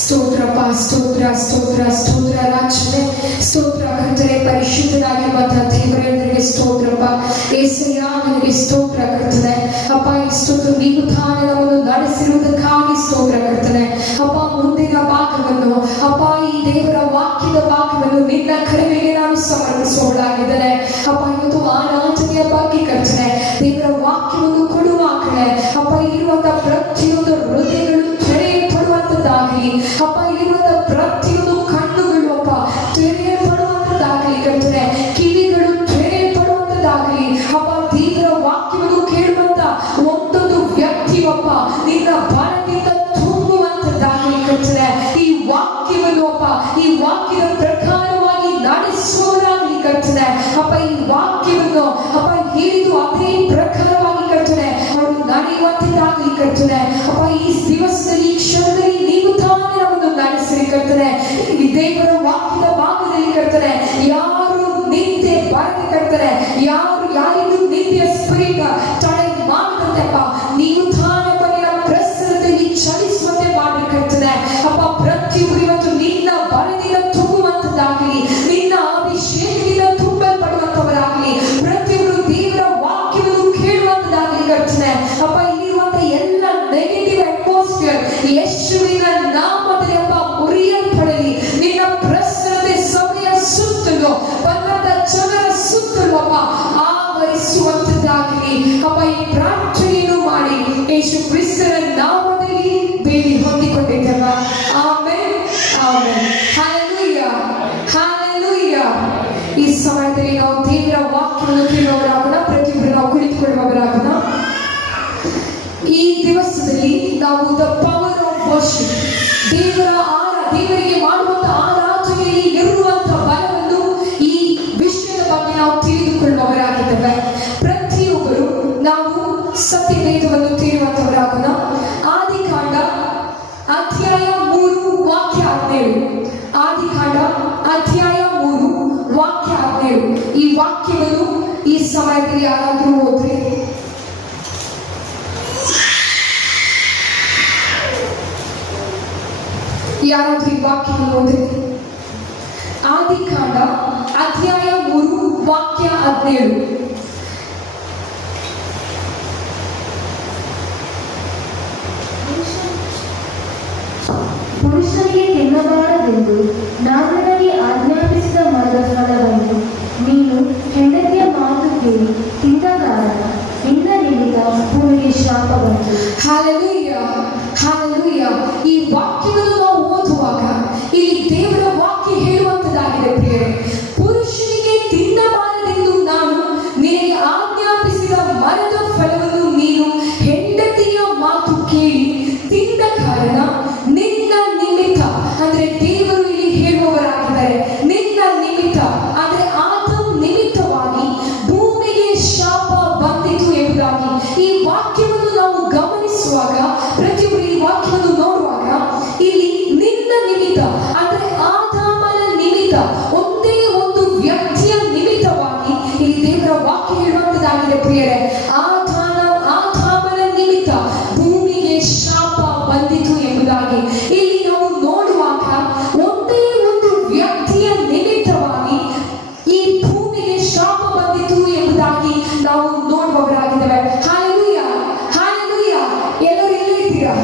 ಸ್ತೋತ್ರಪ್ಪ, ಸ್ತೋತ್ರ ಸ್ತೋತ್ರ ಸ್ತೋತ್ರ ರಾಜನೇ, ಸ್ತೋತ್ರ ಕರ್ತನೆ. ಪರಿಶುದ್ಧನಾಗಿರುವಂತಹ ದೇವರಿಗೆ ಸ್ತೋತ್ರಪ್ಪ. ಏಸಯ್ಯ ನಿನಗೆ ಸ್ತೋತ್ರ ಕರ್ತನೆ. ಅಪ್ಪ ಇಷ್ಟೊತ್ತು ನೀವು ತಾನೇ ನಮ್ಮನ್ನು ನಡೆಸಿರುವುದಕ್ಕಾಗಿ ಸ್ತೋತ್ರ ಕರ್ತನೆ. ಅಪ್ಪ ಮುಂದಿನ ಭಾಗವನ್ನು, ಅಪ್ಪ ಈ ದೇವರ ವಾಕ್ಯದ ಭಾಗವನ್ನು ನಿನ್ನ ಕರೆಗೆ ನಾನು ಸಮರ್ಪಿಸುವಳಾಗಿದ್ದೇನೆ. ಅಪ್ಪ ಇವತ್ತು ಆರಾಧನೆಯ ಬಗ್ಗೆ ಕರ್ತನೆ, ದೇವರ ವಾಕ್ಯವನ್ನು ಕೊಡುವಾಗಲೇ ಅಪ್ಪ ಇರುವಂತಹ ಪ್ರತಿಯೊಂದು ಹೃದಯಗಳು ತೆರೆಯಲ್ಪಡುವಂತದ್ದಾಗಲಿ, ಅಪ್ಪ ಇರುವಂತ ಪ್ರತಿಯೊಂದು ಕಣ್ಣುಗಳು ಅಪ್ಪ ತೆರೆಯಲ್ಪಡುವಂತದ್ದಾಗಲಿ ಕರ್ತನೆ, ಕಿವಿಗಳು ತೆರೆಯಲ್ಪಡುವಂತದ್ದಾಗಲಿ. ಅಪ್ಪ ದೇವರ ವಾಕ್ಯವನ್ನು ಕೇಳುವಂತ ಒಂದೊಂದು ವ್ಯಕ್ತಿಯಪ್ಪ ನಿನ್ನ ಬಲದಿಂದ ತುಂಬುವಂತದ್ದಾಗಲಿ ಕರ್ತನೆ. ಈ ವಾಕ್ಯವನ್ನು ಅಪ್ಪ ಈ ವಾಕ್ಯದ ಪ್ರಕಾರವಾಗಿ ನಡೆಸುವವರಾಗಲಿ ಕರ್ತನೆ. ಅಪ್ಪ ಈ ವಾಕ್ಯವನ್ನು ಅಪ್ಪ ಹೇಳಿದು ಅದೇ ಪ್ರಕಾರವಾಗಿ ಕರ್ತನೆ ಅವರು ನಡೆಯುವಂತದ್ದಾಗಲಿ ಕರ್ತನೆ. ಅಪ್ಪ ಈ ದಿವಸದಲ್ಲಿ ಕ್ಷಣದಲ್ಲಿ ನೀವು ತಾನೇ ನಮ್ಮನ್ನು ನಡೆಸಿರಿ ಕರ್ತನೆ. ಈ ದೇವರ ವಾಕ್ಯದ ಭಾಗದಲ್ಲಿ ಕರ್ತನೆ ಯಾರು ನಿಂತೆ ಬರದೆ ಕರ್ತನೆ, ಯಾರಿಗೂ ನಿತ್ಯ ಸ್ಪಿರಿಟ್ ತಡೆ ಮಾಡದಂತೆಪ್ಪ ನೀವು ತಾನೇ ಬರಿಯ ಪ್ರಸನ್ನತೆಯಲ್ಲಿ ಚಲಿಸುವಂತೆ ಮಾಡಿ ಕರ್ತನೆ. ಅಪ್ಪ ಪ್ರತಿಯೊಬ್ಬರು ಇವತ್ತು ನಿನ್ನ ಬಲದಿಂದ ತುಂಬುವಂತದ್ದಾಗಲಿ, ನಿನ್ನ ಅಭಿಷೇಕದಿಂದ ತುಂಬಲ್ಪಡುವಂತವರಾಗಲಿ, ಪ್ರತಿಯೊಬ್ಬರು ದೇವರ ವಾಕ್ಯವನ್ನು ಕೇಳುವಂತದ್ದಾಗಲಿ ಕರ್ತನೆ. ಅಪ್ಪ ಇಲ್ಲಿರುವಂತ ಎಲ್ಲ ನೆಗೆಟಿವ್ ಅಟ್ಮಾಸ್ಫಿಯರ್ ಯೇಸುವಿನ ನಾಮದಲ್ಲಿ ಅಪ್ಪ ಮುರಿಯಲ್ಪಡಲಿ. ನಿನ್ನ ಪ್ರಸನ್ನತೆ ಸಭೆಯ ಸುತ್ತಲೂ ಬಂದಂತ ಜನರ ಸುತ್ತಲೂ ಅಪ್ಪ ಆವರಿಸುವಂತದ್ದಾಗಲಿ. ಅಪ್ಪ ಈ ಪ್ರಾರ್ಥನೆಯನ್ನು ಮಾಡಿ ಯೇಸು ಕ್ರಿಸ್ತನ ನಾಮದಲ್ಲಿ ಬೇಡಿ ಹೊಂದಿಕೊಂಡಿದ್ದೇವ. Amen, amen. Hallelujah, hallelujah. ಈ ಸಮಯದಲ್ಲಿ ನಾವು ದೇವರ ವಾಕ್ಯವನ್ನು ಕೇಳುವವರಾಗೋಣ. ಪ್ರತಿಯೊಬ್ಬರು ನಾವು ಕುಳಿತುಕೊಳ್ಳುವವರಾಗೋಣ. ಈ ದಿವಸದಲ್ಲಿ ನಾವು ದ ಪವರ್ ಆಫ್ ವರ್ಷಿಪ್, ದೇವರಿಗೆ ಮಾಡುವಂತ ಆರಾಧನೆಯಲ್ಲಿ ಇರುವಂತ ಬಲವನ್ನು ಈ ವಿಷಯದ ಬಗ್ಗೆ ನಾವು ತಿಳಿದುಕೊಳ್ಳುವವರಾಗಿದ್ದೇವೆ. ಪ್ರತಿಯೊಬ್ಬರು ನಾವು ಸತ್ಯವೇದವನ್ನು ತಿಳಿಯುವಂತವರಾಗೋಣ. ಆದಿಕಾಂಡ ಅಧ್ಯಾಯ 3 ವಾಕ್ಯ 17. ಆದಿಕಾಂಡ ಅಧ್ಯಾಯ 3 ವಾಕ್ಯ 17. ಈ ವಾಕ್ಯವನ್ನು ಈ ಸಮಯದಲ್ಲಿ ಯಾರಾದರೂ ಓದ್ರಿ. ಯಾರಾದ್ರೂ ಈ ವಾಕ್ಯವನ್ನು ಓದ್ರಿ. ಆದಿಕಾಂಡ ಅಧ್ಯಾಯ 3 ವಾಕ್ಯ 17. ಪುರುಷನಿಗೆ ತಿನ್ನಬಾರದೆಂದು ನಾನು ನನಗೆ ಆಜ್ಞಾಪಿಸಿದ ಮರದ ಫಲವನ್ನು ನೀನು ಹೆಂಡತಿಯ ಮಾತು ಕೇಳಿ ತಿಂದ ಕಾರಣ ನಿನ್ನ ನಿಮಿತ್ತ ಭೂಮಿಗೆ ಶಾಪ ಬಂತು. Hallelujah, hallelujah. ಈ ವಾಕ್ಯವನ್ನು ನಾವು ಓದುವಾಗ ಇಲ್ಲಿ ದೇವರ ವಾಕ್ಯ ಹೇಳುವಂತದ್ದಾಗಿದೆ ಪ್ರಿಯರೇ. ಪುರುಷನಿಗೆ ತಿನ್ನಬಾರದೆಂದು ನಾನು ನಿನಗೆ ಆಜ್ಞಾಪಿಸಿದ ಮರದ ಫಲವನ್ನು ನೀನು ಹೆಂಡತಿಯ ಮಾತು ಕೇಳಿ ತಿಂದ ಕಾರಣ ನಿನ್ನ ನಿಮಿತ್ತ, ಅಂದ್ರೆ ದೇವರು ಇಲ್ಲಿ ಹೇಳುವವರಾಗಿದ್ದಾರೆ, ನಿನ್ನ ನಿಮಿತ್ತ ಅಂದ್ರೆ ಆತನ ನಿಮಿತ್ತವಾಗಿ ಭೂಮಿಗೆ ಶಾಪ ಬಂದಿತು ಎಂಬುದಾಗಿ. ಈ ವಾಕ್ಯವನ್ನು ನಾವು ಗಮನಿಸುವಾಗ, ಪ್ರತಿಯೊಬ್ಬರು ಈ ವಾಕ್ಯವನ್ನು ನೋಡುವಾಗ ಇಲ್ಲಿ ನಿನ್ನ ನಿಮಿತ್ತ ಅಂದ್ರೆ ಆದಾಮನ ನಿಮಿತ್ತ, ಒಂದೇ ಒಂದು ವ್ಯಕ್ತಿಯ ನಿಮಿತ್ತವಾಗಿ ಇಲ್ಲಿ ದೇವರ ವಾಕ್ಯ ಹೇಳುವಂತದ್ದಾಗಿದೆ ಪ್ರಿಯರೇ. ಆದಾಮನ ನಿಮಿತ್ತ ಭೂಮಿಗೆ ಶಾಪ ಬಂದಿತು ಎಂಬುದಾಗಿ ಇಲ್ಲಿ ನಾವು ನೋಡುವಾಗ ಒಂದೇ ಒಂದು ವ್ಯಕ್ತಿಯ ನಿಮಿತ್ತವಾಗಿ ಈ ಭೂಮಿಗೆ ಶಾಪ ಬಂದಿತು ಎಂಬುದಾಗಿ ನಾವು ನೋಡುವವರಾಗಿದ್ದೇವೆ. Hallelujah, hallelujah. ಎಲ್ಲರೂ ಎಲ್ಲಿದ್ದೀರಾ?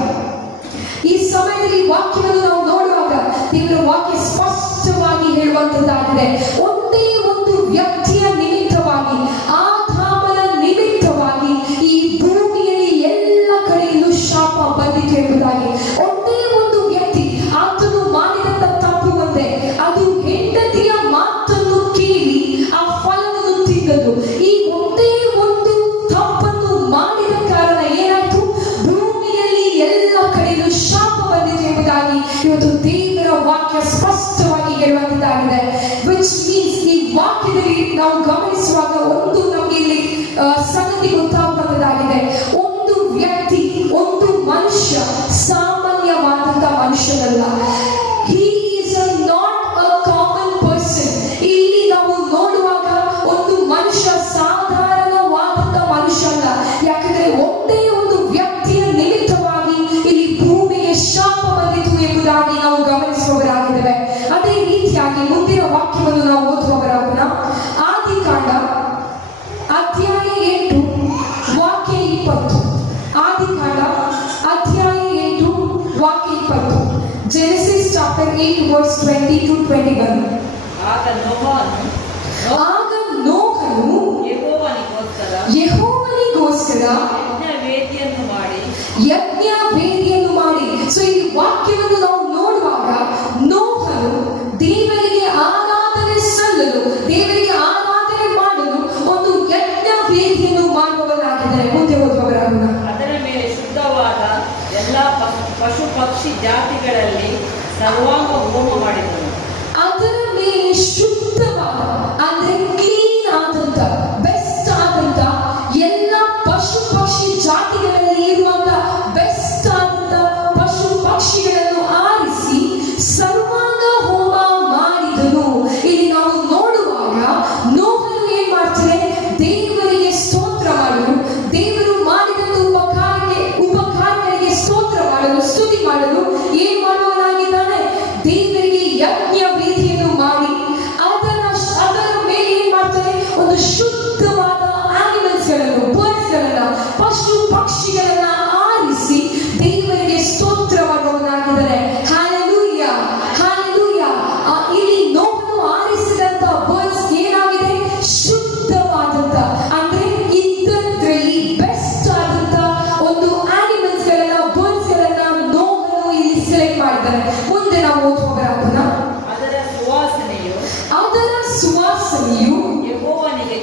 ಈ ಸಮಯದಲ್ಲಿ ವಾಕ್ಯವನ್ನು ನಾವು ನೋಡುವಾಗ ದೇವರ ವಾಕ್ಯ ಸ್ಪಷ್ಟವಾಗಿ ಹೇಳುವಂತದ್ದಾಗಿದೆ. ಒಂದೇ ಒಂದು ವ್ಯಕ್ತಿಯ ನಿಮಿತ್ತವಾಗಿ, ಆದಾಮನ ನಿಮಿತ್ತವಾಗಿ ಈ ಭೂಮಿಯಲ್ಲಿ ಎಲ್ಲ ಕಡೆಯಲ್ಲೂ ಶಾಪ ಬಂದಿತು ಎಂಬುದಾಗಿ. ಒಂದೇ ಒಂದು ವ್ಯಕ್ತಿ, ಆತನು ಮಾಡಿದಂತ ತಪ್ಪು ಒಂದೇ, ಅದು ಹೆಂಡತಿಯ ಮಾತನ್ನು ಕೇಳಿ ಆ ಫಲವನ್ನು ತಿಂದದ್ದು. ಈ ಒಂದೇ ಒಂದು ತಪ್ಪನ್ನು ಮಾಡಿದ ಕಾರಣ ಏನಾಯ್ತು? ಭೂಮಿಯಲ್ಲಿ ಎಲ್ಲ ಕಡೆಯಲ್ಲೂ ಶಾಪ ಬಂದಿತು ಎಂಬುದಾಗಿ ಇವತ್ತು ದೇವರ ವಾಕ್ಯ ಸ್ಪಷ್ಟವಾಗಿ ಹೇಳುವಂತದ್ದಾಗಿದೆ. ವಿಚ್ ಮೀನ್ಸ್ ಈ ವಾಕ್ಯದಲ್ಲಿ ನಾವು ಗಮನಿಸುವಾಗ ಒಂದು ನಮಗೆ ಇಲ್ಲಿ ಸಂಗತಿ ಗೊತ್ತಾಗುವಂತದ್ದಾಗಿದೆ. ಒಂದು ವ್ಯಕ್ತಿ, ಒಂದು ಮನುಷ್ಯ ಸಾಮಾನ್ಯವಾದಂತ ಮನುಷ್ಯನಲ್ಲ. He is not a common person. ಇಲ್ಲಿ ನಾವು ನೋಡುವಾಗ ಒಂದು ಮನುಷ್ಯ ಸಾಧಾರಣವಾದಂತ ಮನುಷ್ಯ ಅಲ್ಲ. ಯಾಕಂದ್ರೆ ಒಂದೇ ಒಂದು ವ್ಯಕ್ತಿಯ ನಿಮಿತ್ತವಾಗಿ ಇಲ್ಲಿ ಭೂಮಿಗೆ ಶಾಪ ಬಂದಿತು ಎಂಬುದಾಗಿ ನಾವು Genesis chapter 8 verse 20 to 21. ಆಗ ನೋಹನು ಯೆಹೋವನಿಗೋಸ್ಕರ ಯಜ್ಞ ವೇದಿಯನ್ನು ಮಾಡಿ. ಸೊ ಈ ವಾಕ್ಯವನ್ನು ನಾವು ನೋಡುವಾಗ ನೋಹನು ದೇವರಿಗೆ ಆರಾಧನೆ ಸಲ್ಲಲು, ದೇವರಿಗೆ ಆರಾಧನೆ ಮಾಡಲು ಒಂದು ಯಜ್ಞ ವೇದಿಯನ್ನು ಮಾಡುವವನಾಗಿದ್ದಾರೆ. ಮುಂದೆ ಓದುವವರಾಗೋಣ. ಅದರ ಮೇಲೆ ಶುದ್ಧವಾದ ಎಲ್ಲ ಪಶು ಪಕ್ಷಿ ಜಾತಿಗಳಲ್ಲಿ ಸರ್ವಾಂಗ ಹೋಮ ಮಾಡಿದನು. ಅದರ ಮೇಲೆ ಶುದ್ಧವಾದ ಅಂದ್ರೆ ಕ್ಲೀನ್ ಆದಂತ, ಬೆಸ್ಟ್ ಆದಂತ ಎಲ್ಲ ಪಶು ಪಕ್ಷಿ ಜಾತಿಗಳಲ್ಲಿ ಇರುವಂತ ಬೆಸ್ಟ್ ಆದಂತ ಪಶು ಪಕ್ಷಿಗಳನ್ನು ಆರಿಸಿ ಸರ್ವಾಂಗ ಹೋಮ ಮಾಡಿದನು. ಇಲ್ಲಿ ನಾವು ನೋಡುವಾಗ ನೋಹನು ಏನ್ ಮಾಡ್ತಾರೆ? ದೇವರಿಗೆ ಸ್ತೋತ್ರ ಮಾಡಲು, ದೇವರು ಮಾಡಿದಂತ ಉಪಕಾರಗಳಿಗೆ ಸ್ತೋತ್ರ ಮಾಡಲು, ಸ್ತುತಿ ಮಾಡಲು ಏನ್ ಮಾಡುವನಾಗಿದ್ದಾನೆ? ದೇವರಿಗೆ ಯಜ್ಞ ವೇದಿಯನ್ನು ಮಾಡಿ ಅದರ ಮೇಲೆ ಏನ್ ಮಾಡ್ತಾರೆ? ಒಂದು ಶುದ್ಧವಾದ ಆನಿಮಲ್ಸ್ ಗಳನ್ನು, ಬರ್ಡ್ಸ್ ಗಳನ್ನ, ಪಶು ಪಕ್ಷಿಗಳನ್ನ ಆರಿಸಿ ದೇವರಿಗೆ ಸ್ತೋತ್ರ ಮಾಡುವವನಾಗಿದ್ದಾರೆ. Hallelujah, hallelujah. ಇಲ್ಲಿ ನೋಹನು ಆರಿಸಿದಂತ ಬರ್ಡ್ಸ್ ಏನಾಗಿದೆ? ಶುದ್ಧವಾದಂತ, ಅಂದ್ರೆ ಇದ್ದದ್ರಲ್ಲಿ ಬೆಸ್ಟ್ ಆದಂತ ಒಂದು ಆನಿಮಲ್ಸ್ ಗಳನ್ನ, ಬರ್ಡ್ಸ್ ಗಳನ್ನ ನೋಹನು ಇಲ್ಲಿ ಸೆಲೆಕ್ಟ್ ಮಾಡಿದ್ದಾರೆ. ಮುಂದೆ ನಾವು ಓದುವವರಾಗೋಣ. ಅದರ ಸುವಾಸನೆಯು ಯೆಹೋವನಿಗೆ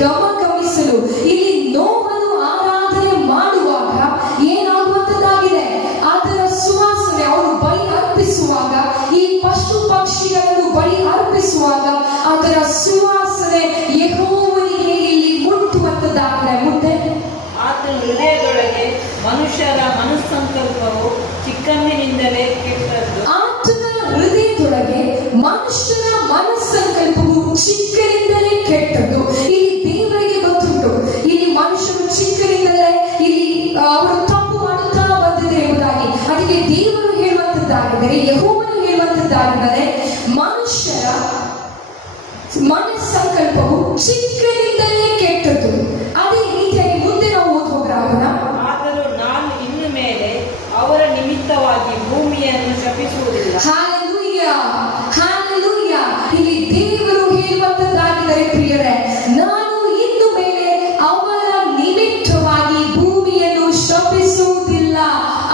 ಗಮಗಮಿಸಲು ಇಲ್ಲಿ ನೋಹನು ಆರಾಧನೆ ಮಾಡುವಾಗ ಏನಾಗುವಂತದ್ದಾಗಿದೆ? ಅದರ ಸುವಾಸನೆ, ಅವರು ಬಲಿ ಅರ್ಪಿಸುವಾಗ, ಈ ಪಶು ಪಕ್ಷಿಗಳನ್ನು ಬಲಿ ಅರ್ಪಿಸುವಾಗ ಅದರ ಸುವಾಸನೆ ಯೆಹೋವನಿಗೆ ಇಲ್ಲಿ ಮುಟ್ಟುವಂತದ್ದಾಗಿದೆ. ಮುಂದೆ ಆತನ ಹೃದಯದೊಳಗೆ ಮನುಷ್ಯರ ಮನಸ್ಸಂಕಲ್ಪವು ಚಿಕ್ಕಂದಿನಿಂದಲೇ ಕೆಟ್ಟದ್ದು. ಆತನ ಹೃದಯದೊಳಗೆ ಮನುಷ್ಯನ ಮನಸ್ಸಂಕಲ್ಪವು ಚಿಕ್ಕನಿಂದಲೇ ಕೆಟ್ಟದ್ದು. ಇಲ್ಲಿ ದೇವರಿಗೆ ಗೊತ್ತುಂಟು, ಇಲ್ಲಿ ಮನುಷ್ಯರು ಚಿಕ್ಕನಿಂದಲೇ ಇಲ್ಲಿ ಅವರು ತಪ್ಪು ಮಾಡುತ್ತಾ ಬಂದಿದೆ ಎಂಬುದಾಗಿ. ಅದಕ್ಕೆ ದೇವರು ಹೇಳುವಂತದ್ದಾಗಿದ್ದಾರೆ, ಯೆಹೋವನು ಹೇಳುವಂತದ್ದಾಗಿದ್ದಾರೆ, ಮನುಷ್ಯರ ಮನಸ್ಸಂಕಲ್ಪವು ಚಿಕ್ಕನಿಂದಲೇ ಕೆಟ್ಟದ್ದು. ಅದೇ ರೀತಿಯಾಗಿ ಮುಂದೆ ನಾವು ಓದುವವರಾಗೋಣ. ಆದರೂ ನಾನು ಇನ್ನು ಮೇಲೆ ಅವರ ನಿಮಿತ್ತವಾಗಿ ಭೂಮಿಯನ್ನು ಶಪಿಸುವುದಿಲ್ಲ. Hallelujah, hallelujah. ಇಲ್ಲಿ ದೇವರು ಹೇಳುವಂತದ್ದಾಗಿದ್ದಾರೆ ಪ್ರಿಯರೇ, ನಾನು ಇನ್ನು ಮೇಲೆ ಅವರ ನಿಮಿತ್ತವಾಗಿ ಭೂಮಿಯನ್ನು ಶಪಿಸುವುದಿಲ್ಲ.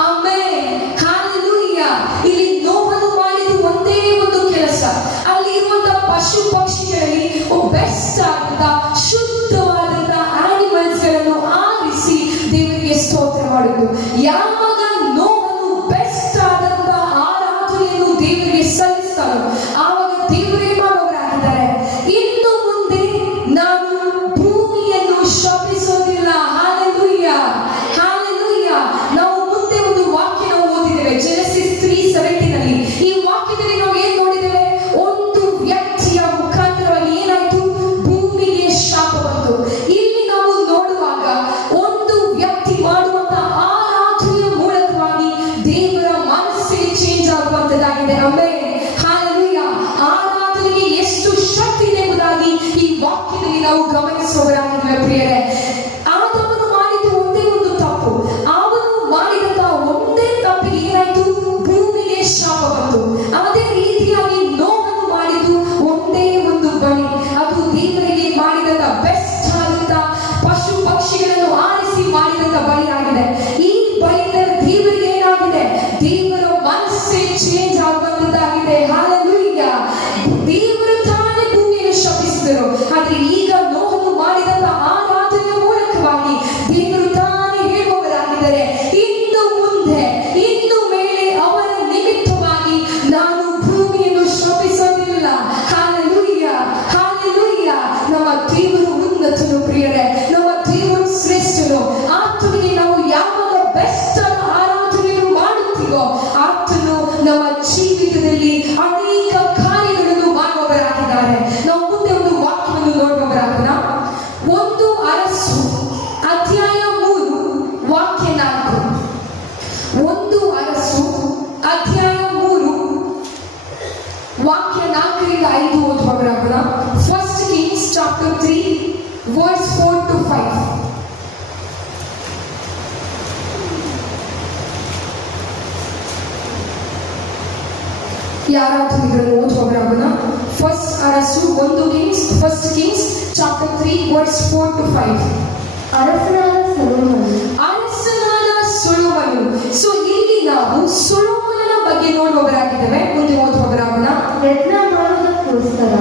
Amen, hallelujah. ಇಲ್ಲಿ ನೋಹನು ಮಾಡಿದ ಒಂದೇ ಒಂದು ಕೆಲಸ, ಅಲ್ಲಿ ಇರುವಂತಹ ಪಶು ಪಕ್ಷಿಗಳಲ್ಲಿ ಬೆಸ್ಟ್ ಆದಂತ ಶುದ್ಧವಾದಂತ ಆನಿಮಲ್ಸ್ ಗಳನ್ನು ಆರಿಸಿ ದೇವರಿಗೆ ಸ್ತೋತ್ರ ಮಾಡುವುದು. ಯಾವಾಗ ನೋಹನು ಬೆಸ್ಟ್ ಆದಂತ ಆರಾಧನೆಯನ್ನು ದೇವರಿಗೆ ಸಲ್ಲಿಸ್ತಾರೋ ಆವಾಗ ದೇವರೇ ಮಾಡುವವರಾಗಿದ್ದಾರೆ. ಇನ್ನು ಮುಂದೆ ನಾನು ಭೂಮಿಯನ್ನು ಶಪಿಸೋದಿಲ್ಲ. Hallelujah, hallelujah. ನಾವು ಮುಂದೆ ಒಂದು ವಾಕ್ಯ ನಾವು ಓದಿದ್ದೇವೆ, Genesis 3:17 ಈ ವಾಕ್ಯದಲ್ಲಿ ನಾವು ಏನ್ ನೋಡಿದ್ದೇವೆ? ಒಂದು ವ್ಯಕ್ತಿಯ ಮುಖಾಂತರವಾಗಿ ಏನಾಯ್ತು? ಭೂಮಿಗೆ ಶಾಪ ಬಂತು. ಇಲ್ಲಿ ನಾವು ನೋಡುವಾಗ ಒಂದು ವ್ಯಕ್ತಿ ಮಾಡುವಂತ ಆರಾಧನೆಯ ಮೂಲಕವಾಗಿ ದೇವರ ಮನಸ್ಸೇ ಚೇಂಜ್ ಆಗುವಂತದ್ದಾಗಿದೆ. Amen, hallelujah. ಆರಾಧನೆಗೆ ಎಷ್ಟು ಶಕ್ತಿ ಇದೆ ಎಂಬುದಾಗಿ ಈ ವಾಕ್ಯದಲ್ಲಿ ನಾವು ಗಮನಿಸುವವರಾಗಿದ್ದೇವೆ ಪ್ರಿಯರೇ. ಆದವನು ಮಾಡಿದ ಒಂದೇ ಒಂದು ತಪ್ಪು, ಅವನು ಮಾಡಿದಂತ ಒಂದೇ ತಪ್ಪಿಗೆ ಏನಾಯ್ತು? ಭೂಮಿಗೆ ಶಾಪ ಬಂತು. ಅದೇ ರೀತಿಯಾಗಿ ನೋಹನು ಮಾಡಿದ್ದು ಒಂದೇ ಒಂದು ಬಲಿ, ಅದು ದೇವರಿಗೆ ಮಾಡಿದಂತ ಬೆಸ್ಟ್ ಆದಂತ ಪಶು ಪಕ್ಷಿಗಳನ್ನು ಆರಿಸಿ ಮಾಡಿದಂತ ಬಲಿ ಆಗಿದೆ. ಈ ಬಲಿಯಿಂದ ದೇವರಿಗೆ ಏನಾಗಿದೆ? ದೇವರ ಮನಸ್ಸೇ ಚೇಂಜ್ ಆಗುವಂತದ್ದಾಗಿದೆ. ಹಲ್ಲೆಲೂಯಾ. ದೇವರು ತಾನೇ ಭೂಮಿಯನ್ನು ಶಪಿಸಿದರು, ಆದ್ರೆ ಈಗ ನೋಹನು ಮಾಡಿದಂತ ಆರಾಧನೆಯ ಮೂಲಕವಾಗಿ ದೇವರು ತಾನೇ ಹೇಳುವವರಾಗಿದ್ದಾರೆ, ಇನ್ನು ಮುಂದೆ ಇನ್ನು ಮೇಲೆ ಅವರ ನಿಮಿತ್ತವಾಗಿ ನಾನು ಭೂಮಿಯನ್ನು ಶಪಿಸೋದಿಲ್ಲ. Hallelujah, hallelujah. ನಮ್ಮ ದೇವರು ಉನ್ನತನು ಪ್ರಿಯರೇ, ನಮ್ಮ ದೇವರು ಶ್ರೇಷ್ಠನು. ಆತನಿಗೆ ನಾವು ಯಾವಾಗ ಬೆಸ್ಟ್ ಆರಾಧನೆಯನ್ನು ಮಾಡುತ್ತೀವೋ ಆತನು ನಮ್ಮ ಜೀವಿತದಲ್ಲಿ ಅನೇಕ ಕಾರ್ಯಗಳನ್ನು ಮಾಡುವವರಾಗಿದ್ದಾರೆ. ನಾವು ಮುಂದೆ ಒಂದು ವಾಕ್ಯವನ್ನು ನೋಡುವವರಾಗೋಣ. 1 ಅರಸು ಅಧ್ಯಾಯ 3 ವಾಕ್ಯ 4. 1 ಅರಸು ಅಧ್ಯಾಯ 3 ವಾಕ್ಯ 4ರಿಂದ 5 ಓದುವವರಾಗೋಣ. 1 Kings chapter 3 verse 4 to 5. ಯಾರಾದರೂ ಇದನ್ನು ಓದುವವರಾಗೋಣ. ಫಸ್ಟ್ ಅರಸು 1 Kings, first Kings chapter 3 verse 4 to 5. ಅರಸನಾದ ಸೊಲೊಮೋನನು. ಸೊ ಇಲ್ಲಿ ನಾವು ಸೊಲೊಮೋನನ ಬಗ್ಗೆ ನೋಡುವವರಾಗಿದ್ದೇವೆ. ಮುಂದೆ ಓದುವವರಾಗೋಣ. ಯಜ್ಞ ಮಾಡುವುದಕ್ಕೋಸ್ಕರ.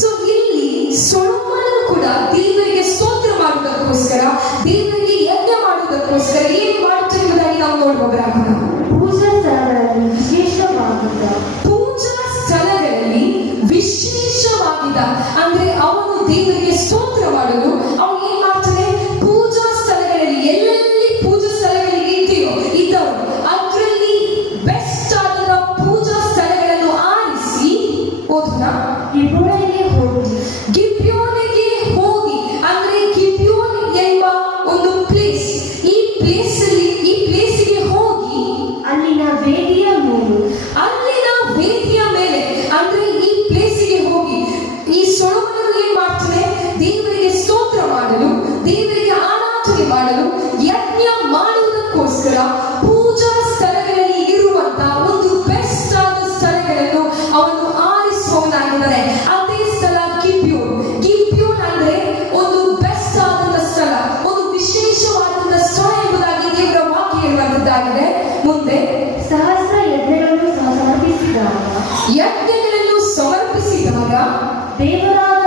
ಸೊ ಇಲ್ಲಿ ಸೊಲೊಮೋನನು ಕೂಡ ದೇವರಿಗೆ ಸ್ತೋತ್ರ ಮಾಡುವುದಕ್ಕೋಸ್ಕರ, ದೇವರಿಗೆ ಯಜ್ಞ ಮಾಡುವುದಕ್ಕೋಸ್ಕರ ಏನು ಮಾಡುತ್ತಿರುವುದಾಗಿ ನಾವು ನೋಡುವವರಾಗೋಣ. ಪೂಜಾ ಸ್ಥಳಗಳಲ್ಲಿ ವಿಶೇಷವಾಗಿದ್ದ, ಅಂದ್ರೆ ಅವನು ದೇವರಿಗೆ ಸ್ತೋತ್ರ ಮಾಡಲು ಅವನು ಏನ್ ಮಾಡ್ತಾನೆ, ಪೂಜಾ ಸ್ಥಳಗಳಲ್ಲಿ ಎಲ್ಲೆಲ್ಲಿ ಪೂಜಾ ಸ್ಥಳಗಳಿಗೆ ಇದ್ದವು ಅದರಲ್ಲಿ ಬೆಸ್ಟ್ ಆದ ಪೂಜಾ ಸ್ಥಳಗಳನ್ನು ಆರಿಸಿ ಓದೋಣ. ಗಿಬ್ಯೋನಿಗೆ ಹೋಗಿ, ಅಂದ್ರೆ ಗಿಬ್ಯೋನ್ ಎಂಬ ಒಂದು ಪ್ಲೇಸ್, ಈ ಪ್ಲೇಸಿಗೆ ಹೋಗಿ ಅಲ್ಲಿನ ವೇದಿಯ ಮೇಲೆ ಅಂದ್ರೆ ಈ ಪ್ಲೇಸಿಗೆ ಹೋಗಿ ಈ ಸೊಲೊಮೋನನು ಏನ್ ಮಾಡ್ತಾನೆ, ದೇವರಿಗೆ ಸ್ತೋತ್ರ ಮಾಡಲು, ದೇವರಿಗೆ ಆರಾಧನೆ ಮಾಡಲು, ಯಜ್ಞ ಮಾಡುವುದಕ್ಕೋಸ್ಕರ ಪೂಜಾ ಸ್ಥಳಗಳಲ್ಲಿ ಇರುವಂತಹ ಒಂದು ಬೆಸ್ಟ್ ಆದ ಸ್ಥಳಗಳನ್ನು ಅವನು ಆರಿಸುವವನಾಗಿದ್ದಾನೆ. ಅದೇ ಸ್ಥಳ ಗಿಬ್ಯೋನ್. ಗಿಬ್ಯೋನ್ ಅಂದ್ರೆ ಒಂದು ಬೆಸ್ಟ್ ಆದಂತಹ ಸ್ಥಳ, ಒಂದು ವಿಶೇಷವಾದಂತಹ ಸ್ಥಳ ಎಂಬುದಾಗಿ ದೇವರ ವಾಕ್ಯ ಹೇಳುವಂತದ್ದಾಗಿದೆ. ಮುಂದೆ ಯಜ್ಞಗಳನ್ನು ಸಮರ್ಪಿಸಿದಾಗ ದೇವರಾದ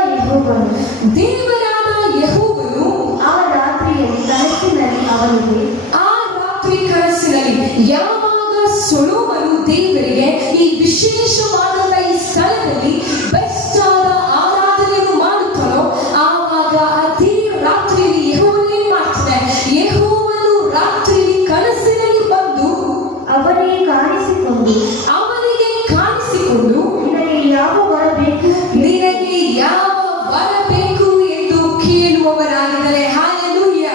ಯೆಹೋವನು ಆ ರಾತ್ರಿ ಕನಸಿನಲ್ಲಿ ಯಾವಾಗ ಸೊಲೊಮೋನನು ದೇವರಿಗೆ ಈ ವಿಶೇಷವಾದ ಈ ಸ್ಥಳದಲ್ಲಿ ಬೆಸ್ಟ್ ಆದ ಆರಾಧನೆಯನ್ನು ಮಾಡುತ್ತಾನೋ, ಆವಾಗ ಅದೇ ರಾತ್ರಿಯಲ್ಲಿ ಯೆಹೋವನು ಏನ್ ಮಾಡ್ತಾನೆ, ಯೆಹೋವನು ರಾತ್ರಿಯಲ್ಲಿ ಕನಸಿನಲ್ಲಿ ಬಂದು ಅವನಿಗೆ ಕಾಣಿಸಿಕೊಂಡು ನಿನಗೆ ಯಾವ ವರ ಬೇಕು ಎಂದು ಕೇಳುವವರಾಗಿದ್ದಾರೆ. Hallelujah,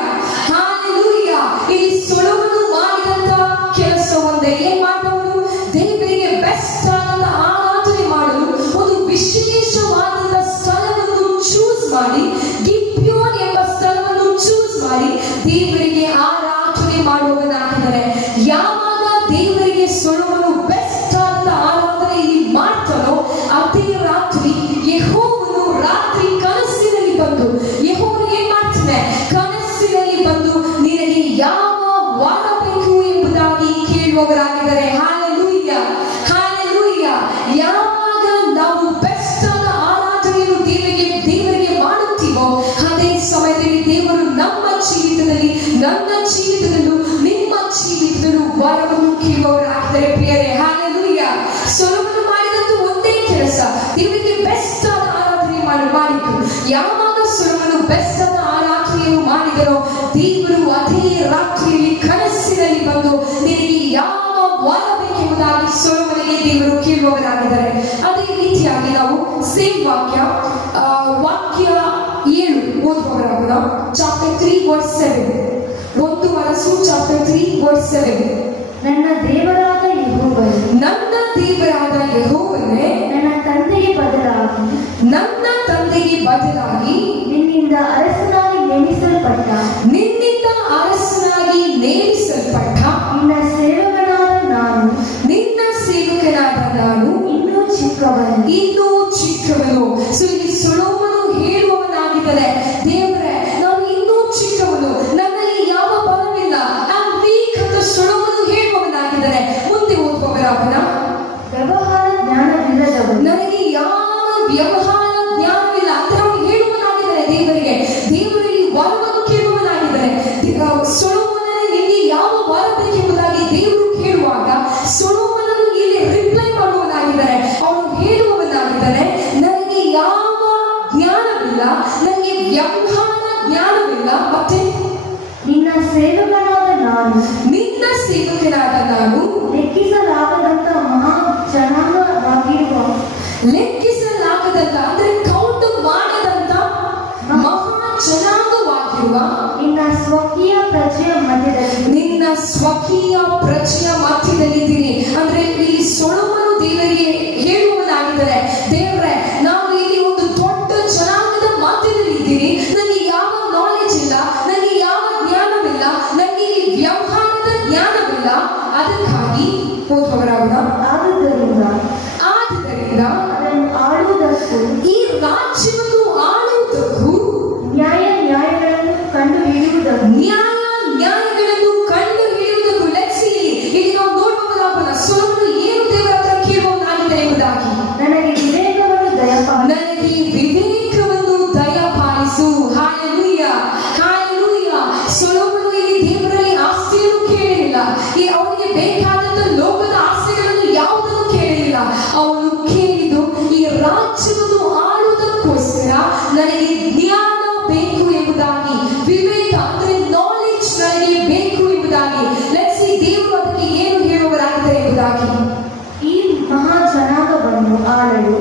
hallelujah. ಇಲ್ಲಿ ಸೊಲೊಮೋನನು ಮಾಡಿದಂತ ಕೆಲಸ ಒಂದೇ. ಏನ್ ಮಾಡುವನು, ದೇವರಿಗೆ ಬೆಸ್ಟ್ ಆದ ಆರಾಧನೆ ಮಾಡಲು ಒಂದು ವಿಶೇಷವಾದ ಸ್ಥಳವನ್ನು ಚೂಸ್ ಮಾಡಿ, ಗಿಬ್ಯೋನ್ ಎಂಬ ಸ್ಥಳವನ್ನು ಚೂಸ್ ಮಾಡಿ ದೇವರಿಗೆ ಆರಾಧನೆ ಮಾಡುವವನಾಗಿದ್ದಾರೆ. ಯಾವಾಗ ದೇವರಿಗೆ ಸೊಲೊಮೋನನು ಬೆಸ್ಟ್ ಆದ ಆರಾಧನೆ ಮಾಡ್ತಾನೋ ಅದೇ ರಾತ್ರಿ ಯೆಹೋವನು ರಾತ್ರಿ ಕನಸಿನಲ್ಲಿ ಬಂದು, ಯೆಹೋವನು ಏನ್ ಮಾಡ್ತಾನೆ, ಕನಸಿನಲ್ಲಿ ಬಂದು ನಿನಗೆ ಯಾವ ವರ ಬೇಕು ಎಂಬುದಾಗಿ ಕೇಳುವವರಾಗಿದ್ದಾರೆ. Hallelujah, hallelujah. ಯಾವಾಗ ನಾವು ಬೆಸ್ಟ್ ಆದ ಆರಾಧನೆಯನ್ನು ದೇವರಿಗೆ ಮಾಡುತ್ತೀವೋ ಅದೇ ಸಮಯದಲ್ಲಿ ದೇವರು ನಮ್ಮ ಜೀವಿತದಲ್ಲಿ, ನನ್ನ ಜೀವಿತದಲ್ಲೂ, ನಿಮ್ಮ ಜೀವಿತದಲ್ಲೂ ವರವನ್ನು ಕೇಳುವವರಾಗಿದ್ದಾರೆ ಪ್ರಿಯರೇ. ಹಾಲೆಲೂಯ. ಸೊಲೊಮೋನನು ಮಾಡಿದಂತ ಒಂದೇ ಕೆಲಸ, ದೇವರಿಗೆ ಬೆಸ್ಟ್ ಆದ ಆರಾಧನೆ ಮಾಡಿತು. ಯಾವಾಗ ಸೊಲೊಮೋನನು ಬೆಸ್ಟ್ ಆದ ಆರಾಧನೆಯನ್ನು ಮಾಡಿದರೋ ದೇವರು ಅದೇ ರಾತ್ರಿಯಲ್ಲಿ ಕನಸಿನಲ್ಲಿ ಬಂದು ನಿನಗೆ ಯಾವ ವರ ಬೇಕೆಂಬುದಾಗಿ ಸೊಲೊಮೋನನಿಗೆ ದೇವರು ಕೇಳುವವರಾಗಿದ್ದಾರೆ. ಅದೇ ರೀತಿಯಾಗಿ ನಾವು ಸೇಮ್ ವಾಕ್ಯ 7 ಓದುವವರಾಗೋಣ. Chapter 3 verse 7. 1 ಅರಸು ಚಾಪ್ಟರ್ 3 ವರ್ಸ್ 7. ನನ್ನ ದೇವರಾದ ಯೆಹೋವನೇ ನನ್ನ ತಂದೆಗೆ ಬದಲಾಗಿ ನಿನ್ನಿಂದ ಅರಸನಾಗಿ ನೇಮಿಸಲ್ಪಟ್ಟ ನಿನ್ನ ಸೇವಕನಾದ ನಾನು ಇನ್ನೂ ಚಿಕ್ಕವನು. ಸೊ ಇಲ್ಲಿ ಸೊಲೊಮೋನನು ಹೇಳುವವನಾಗಿದ್ದಾರೆ, ದೇವರೇ ನಾನು ಇನ್ನೂ ಚಿಕ್ಕವನು, ನನ್ನಲ್ಲಿ ಯಾವ ಬಲವಿಲ್ಲ, I'm weak ಅಂತ ಸೊಲೊಮೋನನು ಹೇಳುವವನಾಗಿದ್ದಾರೆ. ಮುಂದೆ ಓದುವವರಾಗೋಣ. ನನಗೆ ಯಾವ ವ್ಯವಹಾರ ಜ್ಞಾನವಿಲ್ಲ ಅಂತ ಅವನು ಹೇಳುವವನಾಗಿದ್ದಾರೆ ದೇವರಿಗೆ. ದೇವರಲ್ಲಿ ವರವನ್ನು ಕೇಳುವವನಾಗಿದ್ದಾರೆ. ಸೊಲೊಮೋನನಿಗೆ ಯಾವ ವರ ಬೇಕೆಂಬುದಾಗಿ ದೇವರು ಕೇಳುವಾಗ ಸೊಲೊಮೋನನು ಇಲ್ಲಿ ರಿಪ್ಲೈ ಮಾಡುವವನಾಗಿದ್ದಾರೆ. ಅವನು ಹೇಳುವವನಾಗಿದ್ದಾರೆ, ನನಗೆ ಯಾವ ಜ್ಞಾನವಿಲ್ಲ, ನನಗೆ ವ್ಯವಹಾರ ಜ್ಞಾನವಿಲ್ಲ, ಮತ್ತೆ ನಿನ್ನ ಸೇವಕನಾದ ನಾನು ಲೆಕ್ಕಿಸಲಾಗದಂತ ಮಹಾ ಲೆಕ್ಕಿಸಲಾಗದಂತ ಅಂದ್ರೆ ಕೌಂಟ್ ಮಾಡದಂತ ಮಹಾ ಜನಾಂಗವಾಗಿರುವ ನಿನ್ನ ಸ್ವಕೀಯ ಪ್ರಜೆಯ ಮಧ್ಯದಲ್ಲಿದ್ದೀನಿ. ಅಂದ್ರೆ ಇಲ್ಲಿ ಸೊಲೊಮೋನನು ದೇವರಿಗೆ ಹೇಳುವವನಾಗಿದ್ದಾರೆ, ದೇವರೇ ನಾವು ಇಲ್ಲಿ ಒಂದು ದೊಡ್ಡ ಜನಾಂಗದ ಮಧ್ಯದಲ್ಲಿ ಇದ್ದೀನಿ, ನನಗೆ ಯಾವ ನಾಲೆಜ್ ಇಲ್ಲ, ನನಗೆ ಯಾವ ಜ್ಞಾನವಿಲ್ಲ, ನನಗೆ ವ್ಯವಹಾರದ ಜ್ಞಾನವಿಲ್ಲ. ಅದಕ್ಕಾಗಿ ಓದುವವರ ಅವನು ಕೇಳಿದ್ದು, ಈ ರಾಜ್ಯವನ್ನು ಆಳುವುದಕ್ಕೋಸ್ಕರ ನನಗೆ ಜ್ಞಾನ ಬೇಕು ಎಂಬುದಾಗಿ, ವಿವೇಕ ಅಂದ್ರೆ ನಾಲೆಡ್ಜ್ ನನಗೆ ಬೇಕು ಎಂಬುದಾಗಿ. ಲೆಟ್ಸ್ ಸಿ ದೇವರು ಅದಕ್ಕೆ ಏನು ಹೇಳುವವರಾಗಿದ್ದಾರೆ ಎಂಬುದಾಗಿ. ಈ ಮಹಾ ಜನಾಂಗವನ್ನು ಆಳಲು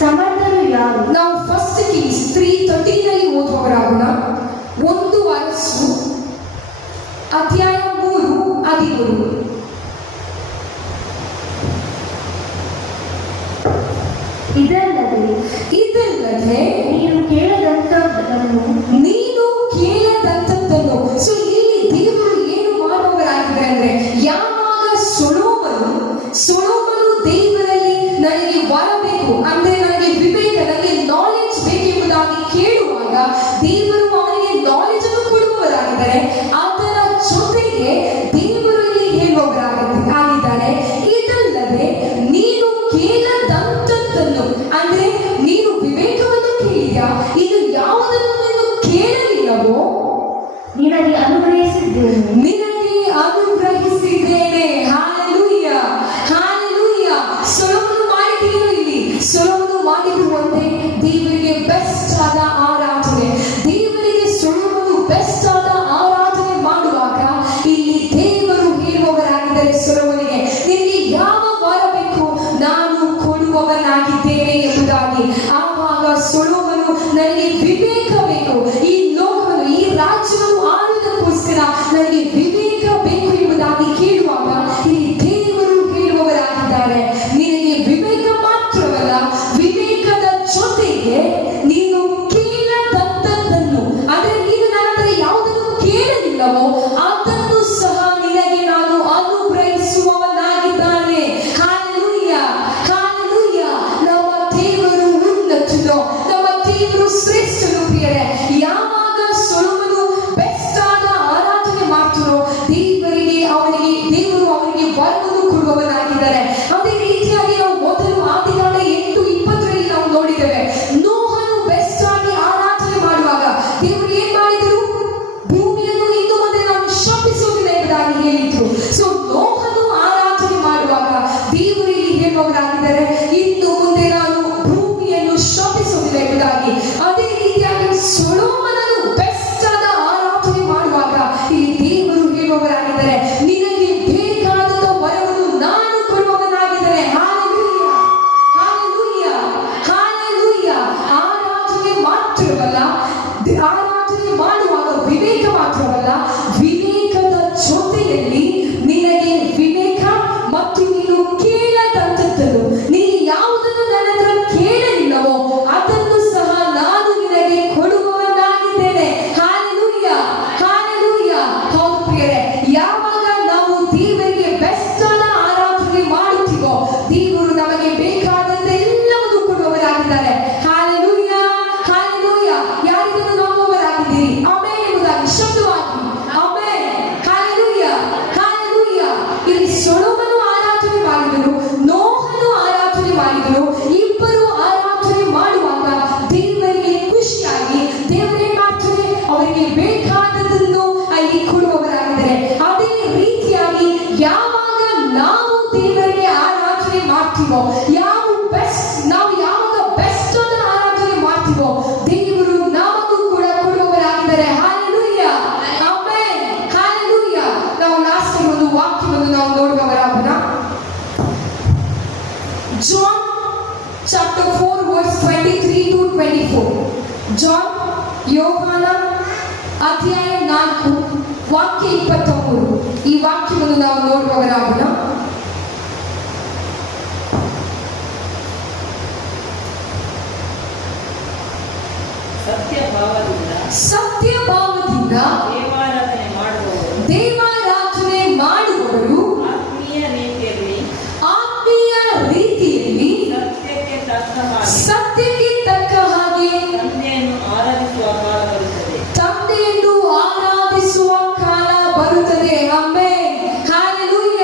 ಸಮರ್ಥರು ಯಾರು? ನಾವು ಫಸ್ಟ್ ಕಿಂಗ್ಸ್ 3:13 ಓದುವವರಾಗೋಣ. 1 ಅರಸು ಅಧ್ಯಾಯ 3:13. ಇದಲ್ಲದೆ ನೀನು ಕೇಳದಂಥದ್ದನ್ನು. ಸೊ ಇಲ್ಲಿ ದೇವರು ಏನು ಮಾಡುವವರಾಗಿದ್ದಾರೆ ಅಂದ್ರೆ, ಯಾವಾಗ ಸೊಲೊಮೋನನು ದೇವರಲ್ಲಿ ನನಗೆ ವರ ಬೇಕು ಅಂದ್ರೆ ನನಗೆ ವಿವೇಕ, ನನಗೆ ನಾಲೆಡ್ಜ್ ಬೇಕೆಂಬುದಾಗಿ ಕೇಳುವಾಗ ದೇವರು ಅವನಿಗೆ ನಾಲೆಡ್ಜ್ ಅನ್ನು ಕೊಡುವವರಾಗಿದ್ದಾರೆ. ಅದರ ಜೊತೆಗೆ ದೇವರು ಇಲ್ಲಿ ಹೇಳುವವರಾಗಿದ್ದಾರೆ, ಇದಲ್ಲದೆ ನೀನು ಕೇಳದಂಥದ್ದನ್ನು ಅಂದ್ರೆ ನೀನು ವಿವೇಕವನ್ನು ಕೇಳಿದ್ಯಾ, ಇದು ಯಾವುದನ್ನು ನೀನು ಕೇಳಲಿಲ್ಲವೋ ನಿನಗೆ ಅನುಗ್ರಹಿಸಿದ್ದೇನೆ. Hallelujah, hallelujah. ಸೊಲೊಮೋನನು ಮಾಡಿದ್ದೇನು ಇಲ್ಲಿ? ಸೊಲೊಮೋನನು ಮಾಡಿದ್ದು ಒಂದೇ, ದೇವರಿಗೆ ಬೆಸ್ಟ್ ಆದ ಆರಾಧನೆ. ದೇವರಿಗೆ ಸೊಲೊಮೋನನು ಬೆಸ್ಟ್ ಆದ ಆರಾಧನೆ ಮಾಡುವಾಗ ಇಲ್ಲಿ ದೇವರು ಹೇಳುವವರಾಗಿದ್ದಾರೆ ಸೊಲೊಮೋನನಿಗೆ, ನಿನಗೆ ಯಾವ ವರ ಬೇಕು ನಾನು ಕೊಡುವವನಾಗಿದ್ದೇನೆ ಎಂಬುದಾಗಿ. ಆವಾಗ ಸೊಲೊಮೋನನು ನನಗೆ ವಿವೇಕ ಬೇಕು, ಈ ಲೋಕವನ್ನು ಈ ರಾಜ್ಯವನ್ನು ಆಳುವುದಕ್ಕೋಸ್ಕರ ನನಗೆ ವಿವೇಕ ಬೇಕು ಎಂಬುದಾಗಿ ಕೇಳುವಾಗ ಇಲ್ಲಿ ದೇವರು ಹೇಳುವವರಾಗಿದ್ದಾರೆ, ನಿನಗೆ ವಿವೇಕ ಮಾತ್ರವಲ್ಲ, ವಿವೇಕದ ಜೊತೆಗೆ ನೀನು ಕೇಳದಂಥದ್ದನ್ನು ಅಂದ್ರೆ ನೀನು ನನ್ನ ಹತ್ರ ಯಾವುದನ್ನು ಕೇಳಲಿಲ್ಲವೋ ಅದನ್ನು ಸಹ ನಿನಗೆ ನಾನು ಅನುಗ್ರಹಿಸುವವನಾಗಿದ್ದಾನೆ. Hallelujah, hallelujah. ನಮ್ಮ ದೇವರು ಉನ್ನತನು, ನಮ್ಮ ದೇವರು ಶ್ರೇಷ್ಠನು ಪ್ರಿಯರೇ. ಯಾವಾಗ ಸೊಲೊಮೋನನು ಬೆಸ್ಟ್ ಆದ ಆರಾಧನೆ ಮಾಡ್ತಾರೋ ದೇವರು ಅವನಿಗೆ ವರವನ್ನು ಕೊಡುವವನಾಗಿದ್ದಾರೆ. ಅದೇ ರೀತಿಯಾಗಿ ನಾವು ಮೊದಲು ಆದಿಕಾಂಡ 8:20 ನಾವು ನೋಡಿದ್ದೇವೆ. ನೋಹನು ಬೆಸ್ಟ್ ಆಗಿ ಆರಾಧನೆ ಮಾಡುವಾಗ ದೇವರು ಏನ್ ಮಾಡಿದರು? ಭೂಮಿಯನ್ನು ಇನ್ನು ಮುಂದೆ ನಾನು ಶಪಿಸುವುದಿಲ್ಲ ಎಂಬುದಾಗಿ ಹೇಳಿದ್ರು. ಸೊ ನೋಹನು ಆರಾಧನೆ ಮಾಡುವಾಗ ದೇವರು ಇಲ್ಲಿ ಹೇಳುವವರಾಗಿದ್ದಾರೆ, ಇನ್ನು ಮುಂದೆ ನಾನು ಭೂಮಿಯನ್ನು ಶಪಿಸುವುದಿಲ್ಲ ಎಂಬುದಾಗಿ. ಅದೇ ರೀತಿಯಾಗಿ ಸೊಲೊಮೋನನು ಬೆಸ್ಟ್ ಆದ ಆರಾಧನೆ ಮಾಡುವಾಗ ಇಲ್ಲಿ ದೇವರು ಹೇಳುವವರಾಗಿದ್ದಾರೆ, ನಿನಗೆ ಬೇಕಾದ ವರವನ್ನು ನಾನು ಕೊಡುವವನಾಗಿದ್ದೇನೆ. Hallelujah, hallelujah, hallelujah. ಆರಾಧನೆ ಮಾತ್ರವಲ್ಲ, ಆರಾಧನೆ ಮಾಡುವಾಗ ವಿವೇಕ ಮಾತ್ರವಲ್ಲ, ವಿವೇಕದ ಜೊತೆಯಲ್ಲಿ ನಿನಗೆ ವಿವೇಕ ಮತ್ತು ನೀನು ಕೇಳದಂಥದ್ದನ್ನು, ನೀನು ಯಾವುದನ್ನು ನನ್ನ ಹತ್ರ ಕೇಳಲಿಲ್ಲವೋ ಅದನ್ನು ಸಹ ನಾನು ನಿನಗೆ ಕೊಡುವವನಾಗಿದ್ದೇನೆ. Hallelujah, hallelujah. ಹೌದು ಪ್ರಿಯರೇ, ಯಾವಾಗ ನಾವು ದೇವರಿಗೆ ಬೆಸ್ಟ್ ಆದ ಆರಾಧನೆ ಮಾಡುತ್ತೀವೋ ದೇವರು ನಮಗೆ ಬೇಕಾದಂತೆ ಎಲ್ಲವನ್ನು ಕೊಡುವವರಾಗಿದ್ದಾರೆ. Hallelujah, hallelujah. ಯಾರಿಗನ್ನು ನಂಬುವವರಾಗಿದ್ದೀರಿ? ಆಮೆನ್ ಎಂಬುದಾಗಿ ಶಬ್ದವಾಗಿ ಆಮೆನ್. Hallelujah, hallelujah. ಇಲ್ಲಿ ಸೊಲೊಮೋನನು ಆರಾಧನೆ ಮಾಡಿದರು, ನೋಹನು ಆರಾಧನೆ ಮಾಡಿದರು. ಇಬ್ಬರು ಆರಾಧನೆ ಮಾಡುವಾಗ ದೇವರಿಗೆ ಖುಷಿಯಾಗಿ ದೇವರೇನ್ ಮಾಡ್ತಾರೆ? ಅವರಿಗೆ ಬೇಕಾದದನ್ನು ಅಲ್ಲಿ ಕೊಡುವವರಾಗಿದ್ದಾರೆ. ಅದೇ ರೀತಿಯಾಗಿ ಯಾವಾಗ ನಾವು ದೇವರಿಗೆ ಆರಾಧನೆ ಮಾಡ್ತೀವೋ, ನಾವು ಯಾವಾಗ ಬೆಸ್ಟ್ ಆದ ಆರಾಧನೆ ಮಾಡ್ತೀವೋ ದೇವರು ನಮಗೂ ಕೂಡ ಕೊಡುವವರಾಗಿದ್ದಾರೆ. Hallelujah, amen, hallelujah. ನಾವು ಲಾಸ್ಟ್ ಒಂದು ವಾಕ್ಯವನ್ನು ನಾವು ನೋಡುವವರಾಗೋಣ. John chapter 4:23-24. ಜಾನ್, ಯೋಹಾನ ಅಧ್ಯಾಯ 4 ವಾಕ್ಯ 23. ಈ ವಾಕ್ಯವನ್ನು ನಾವು ನೋಡುವವರಾಗೋಣ. ಸತ್ಯ ಭಾವದಿಂದ ದೇವಾರಾಧನೆ ಮಾಡುವವರು ಆತ್ಮೀಯ ರೀತಿಯಲ್ಲಿ ಸತ್ಯಕ್ಕೆ ತಕ್ಕ ಹಾಗೆ ತಂದೆಯನ್ನು ಆರಾಧಿಸುವ ಕಾಲ ಬರುತ್ತದೆ. ಆಮೆನ್, ಹಾಲೆಲೂಯ,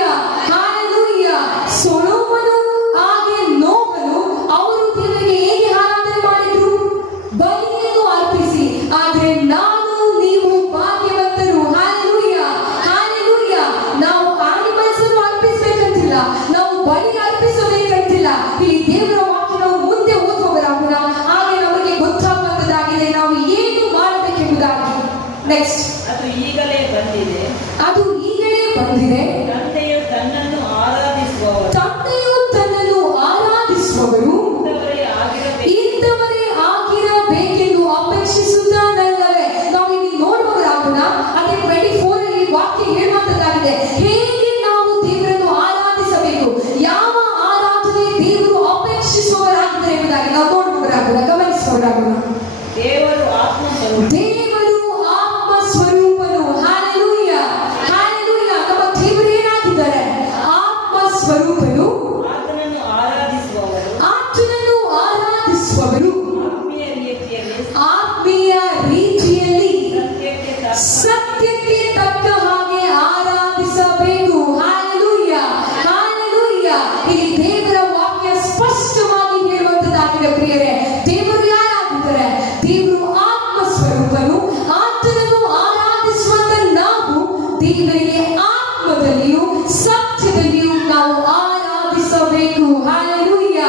ಸಾಮರ್ಥ್ಯದಲ್ಲಿಯೂ ನಾವು ಆರಾಧಿಸಬೇಕು. ಹಲ್ಲೆಲೂಯ.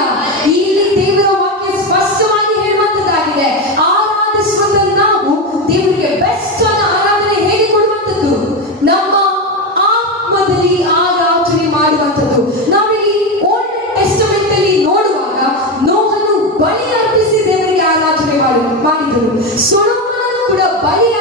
ಇಲ್ಲಿ ದೇವರ ವಾಕ್ಯ ಸ್ಪಷ್ಟವಾಗಿ ಹೇಳುವಂತದ್ದಾಗಿದೆ. ಆರಾಧಿಸುವಂತ ನಾವು ದೇವರಿಗೆ ಬೆಸ್ಟ್ ಅನ್ನ ಆರಾಧನೆ ಹೇಗೆ ಕೊಡುವಂಥದ್ದು? ನಮ್ಮ ಆತ್ಮದಲ್ಲಿ ಆರಾಧನೆ ಮಾಡುವಂಥದ್ದು. ನಾವಿಲ್ಲಿ ಓಲ್ಡ್ ಟೆಸ್ಟಮೆಂಟ್ ಅಲ್ಲಿ ನೋಡುವಾಗ ನೋಹನು ಬಲಿ ಅರ್ಪಿಸಿ ದೇವರಿಗೆ ಆರಾಧನೆ ಮಾಡಿದರು. ಸೊಲೊಮೋನನು ಕೂಡ ಬಲಿ